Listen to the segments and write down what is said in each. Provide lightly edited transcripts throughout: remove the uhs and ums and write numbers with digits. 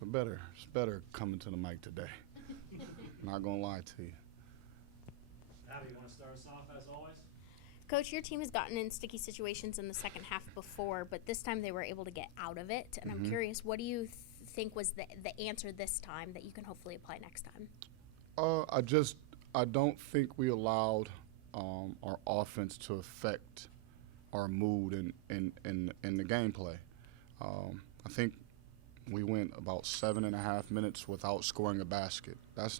So it's better coming to the mic today. Not gonna lie to you. Abby, you want to start us off as always? Coach, your team has gotten in sticky situations in the second half before, but this time they were able to get out of it. And I'm curious, what do you think was the answer this time that you can hopefully apply next time? I don't think we allowed our offense to affect our mood in the gameplay. I think we went about 7.5 minutes without scoring a basket. That's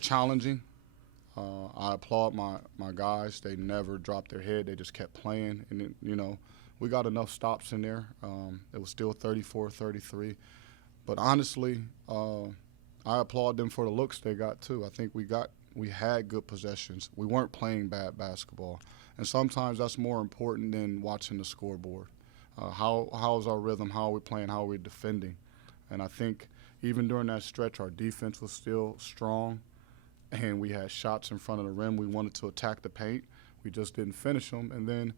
challenging. I applaud my guys. They never dropped their head. They just kept playing. And, we got enough stops in there. It was still 34-33. But honestly, I applaud them for the looks they got, too. I think we had good possessions. We weren't playing bad basketball. And sometimes that's more important than watching the scoreboard. How's our rhythm? How are we playing? How are we defending? And I think even during that stretch, our defense was still strong, and we had shots in front of the rim. We wanted to attack the paint. We just didn't finish them. And then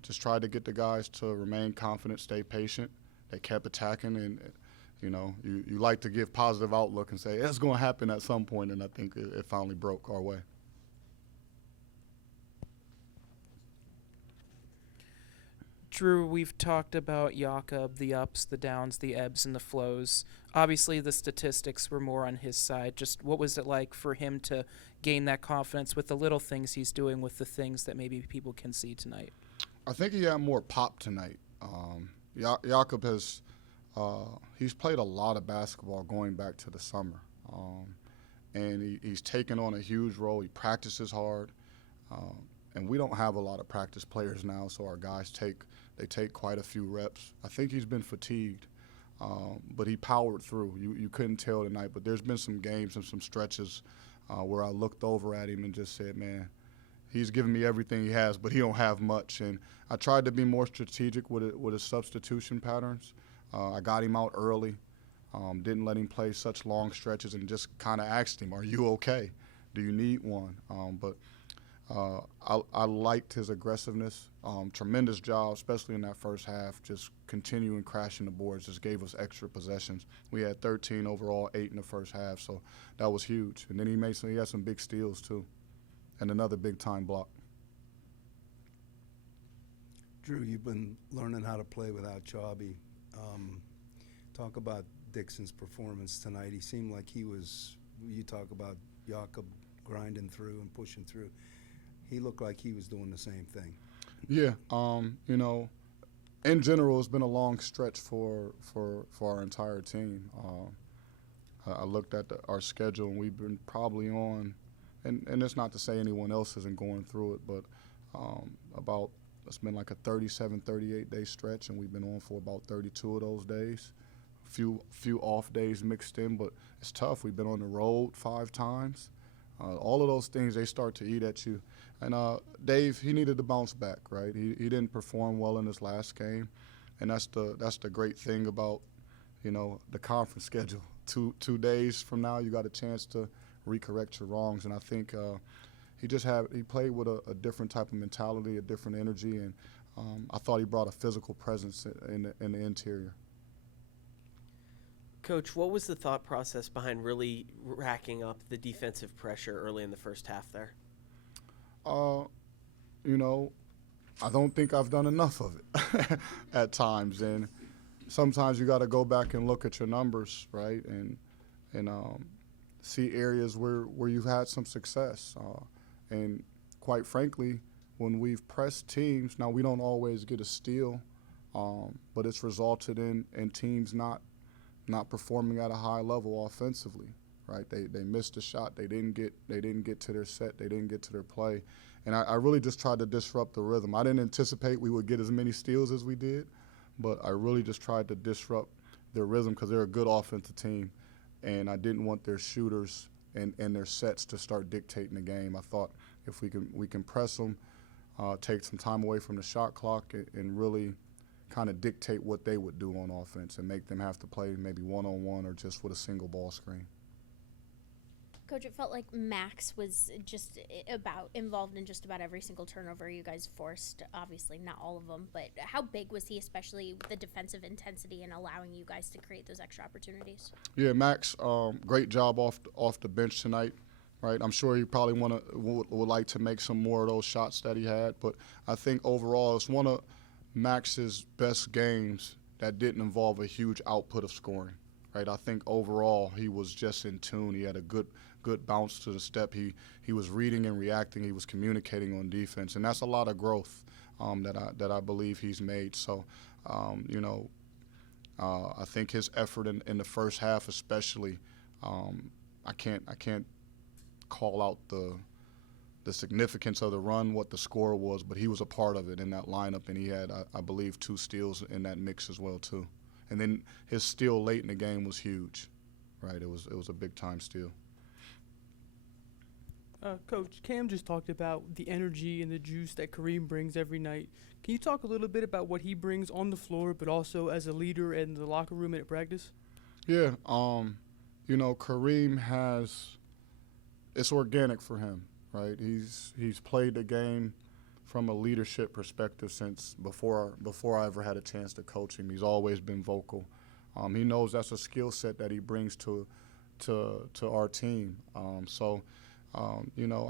just tried to get the guys to remain confident, stay patient. They kept attacking, and you like to give positive outlook and say it's going to happen at some point, and I think it finally broke our way. Drew, we've talked about Jakob, the ups, the downs, the ebbs, and the flows. Obviously, the statistics were more on his side. Just what was it like for him to gain that confidence with the little things he's doing with the things that maybe people can see tonight? I think he had more pop tonight. Jakob has he's played a lot of basketball going back to the summer, and he's taken on a huge role. He practices hard. And we don't have a lot of practice players now, so our guys take quite a few reps. I think he's been fatigued, but he powered through. You couldn't tell tonight, but there's been some games and some stretches where I looked over at him and just said, man, he's giving me everything he has, but he don't have much. And I tried to be more strategic with his substitution patterns. I got him out early, didn't let him play such long stretches, and just kind of asked him, are you okay? Do you need one? I liked his aggressiveness. Tremendous job, especially in that first half, just continuing crashing the boards, just gave us extra possessions. We had 13 overall, 8 in the first half, so that was huge. And then he had some big steals, too, and another big-time block. Drew, you've been learning how to play without Chauby. Talk about Dixon's performance tonight. He seemed like you talk about Jakob grinding through and pushing through. He looked like he was doing the same thing. Yeah, in general, it's been a long stretch for our entire team. I looked at our schedule, and we've been probably on, and it's not to say anyone else isn't going through it, but it's been like a 37, 38-day stretch, and we've been on for about 32 of those days. Few off days mixed in, but it's tough. We've been on the road 5 times. All of those things, they start to eat at you. And Dave, he needed to bounce back, right? He didn't perform well in his last game, and that's the great thing about, the conference schedule. Two days from now, you got a chance to recorrect your wrongs, and I think he played with a different type of mentality, a different energy, and I thought he brought a physical presence in the interior. Coach, what was the thought process behind really racking up the defensive pressure early in the first half there? I don't think I've done enough of it at times, and sometimes you got to go back and look at your numbers, right, and see areas where you've had some success. And quite frankly, when we've pressed teams, now we don't always get a steal, but it's resulted in teams not performing at a high level offensively, right? They missed a shot. They didn't get to their set. They didn't get to their play. And I really just tried to disrupt the rhythm. I didn't anticipate we would get as many steals as we did, but I really just tried to disrupt their rhythm because they're a good offensive team, and I didn't want their shooters and their sets to start dictating the game. I thought if we can press them, take some time away from the shot clock, and really kind of dictate what they would do on offense and make them have to play maybe one-on-one or just with a single ball screen. Coach, it felt like Max was just about involved in just about every single turnover you guys forced. Obviously, not all of them, but how big was he, especially with the defensive intensity and allowing you guys to create those extra opportunities? Yeah, Max, great job off the bench tonight. Right, I'm sure he probably would like to make some more of those shots that he had, but I think overall it's one of Max's best games that didn't involve a huge output of scoring. Right, I think overall he was just in tune. He had a good bounce to the step. He was reading and reacting. He was communicating on defense, and that's a lot of growth that I believe he's made. So, I think his effort in the first half, especially, I can't call out the significance of the run, what the score was, but he was a part of it in that lineup, and he had, I believe, 2 steals in that mix as well too. And then his steal late in the game was huge, right? It was a big time steal. Coach, Cam just talked about the energy and the juice that Kareem brings every night. Can you talk a little bit about what he brings on the floor, but also as a leader in the locker room and at practice? Yeah, Kareem it's organic for him, right? He's played the game from a leadership perspective since before I ever had a chance to coach him. He's always been vocal. He knows that's a skill set that he brings to our team. I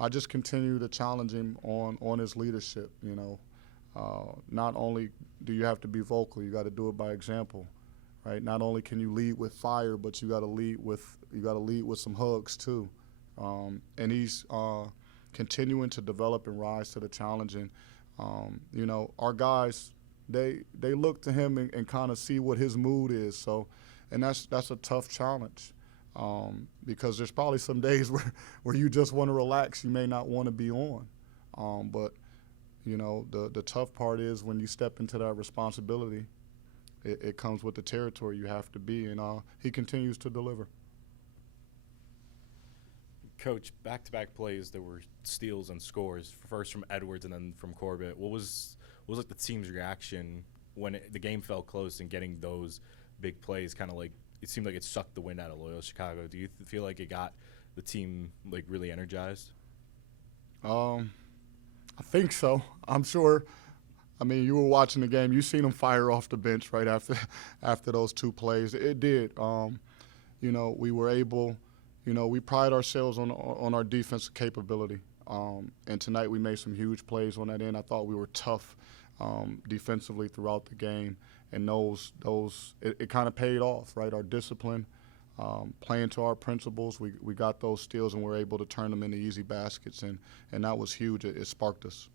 just continue to challenge him on his leadership. Not only do you have to be vocal, you got to do it by example, right? Not only can you lead with fire, but you got to lead with some hugs too. And he's continuing to develop and rise to the challenge. And our guys, they look to him and kind of see what his mood is. So, and that's a tough challenge. Because there's probably some days where you just want to relax, you may not want to be on. But the tough part is when you step into that responsibility, it comes with the territory you have to be, and he continues to deliver. Coach, back-to-back plays, there were steals and scores, first from Edwards and then from Corbett. What was like the team's reaction when the game felt close and getting those big plays? Kind of like it seemed like it sucked the wind out of Loyola Chicago. Do you feel like it got the team like really energized? I think so. I'm sure. I mean, you were watching the game. You seen them fire off the bench right after those 2 plays. It did. We were able. We pride ourselves on our defensive capability. And tonight we made some huge plays on that end. I thought we were tough defensively throughout the game. And it kind of paid off, right? Our discipline, playing to our principles, we got those steals and we're able to turn them into easy baskets. And that was huge. It sparked us.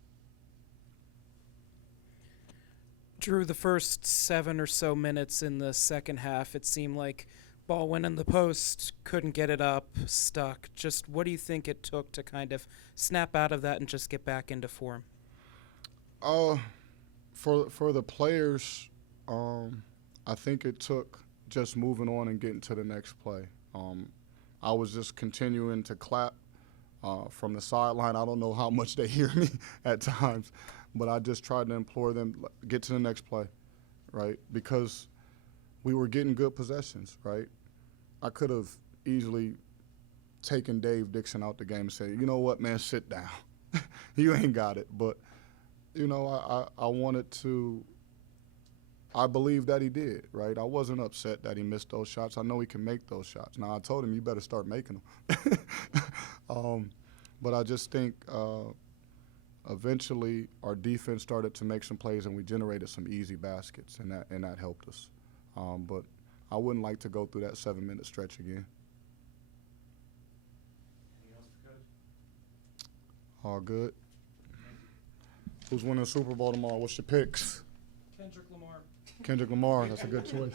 Drew, the first 7 or so minutes in the second half, it seemed like ball went in the post, couldn't get it up, stuck. Just what do you think it took to kind of snap out of that and just get back into form? For the players, I think it took just moving on and getting to the next play. I was just continuing to clap from the sideline. I don't know how much they hear me at times, but I just tried to implore them, get to the next play, right? Because we were getting good possessions, right? I could have easily taken Dave Dixon out the game and said, you know what, man, sit down. You ain't got it. But, I wanted to – I believe that he did, right? I wasn't upset that he missed those shots. I know he can make those shots. Now, I told him you better start making them. But I just think eventually our defense started to make some plays and we generated some easy baskets, and that helped us. But I wouldn't like to go through that 7-minute stretch again. Anything else for Coach? All good. Who's winning the Super Bowl tomorrow? What's your picks? Kendrick Lamar. Kendrick Lamar. That's a good choice.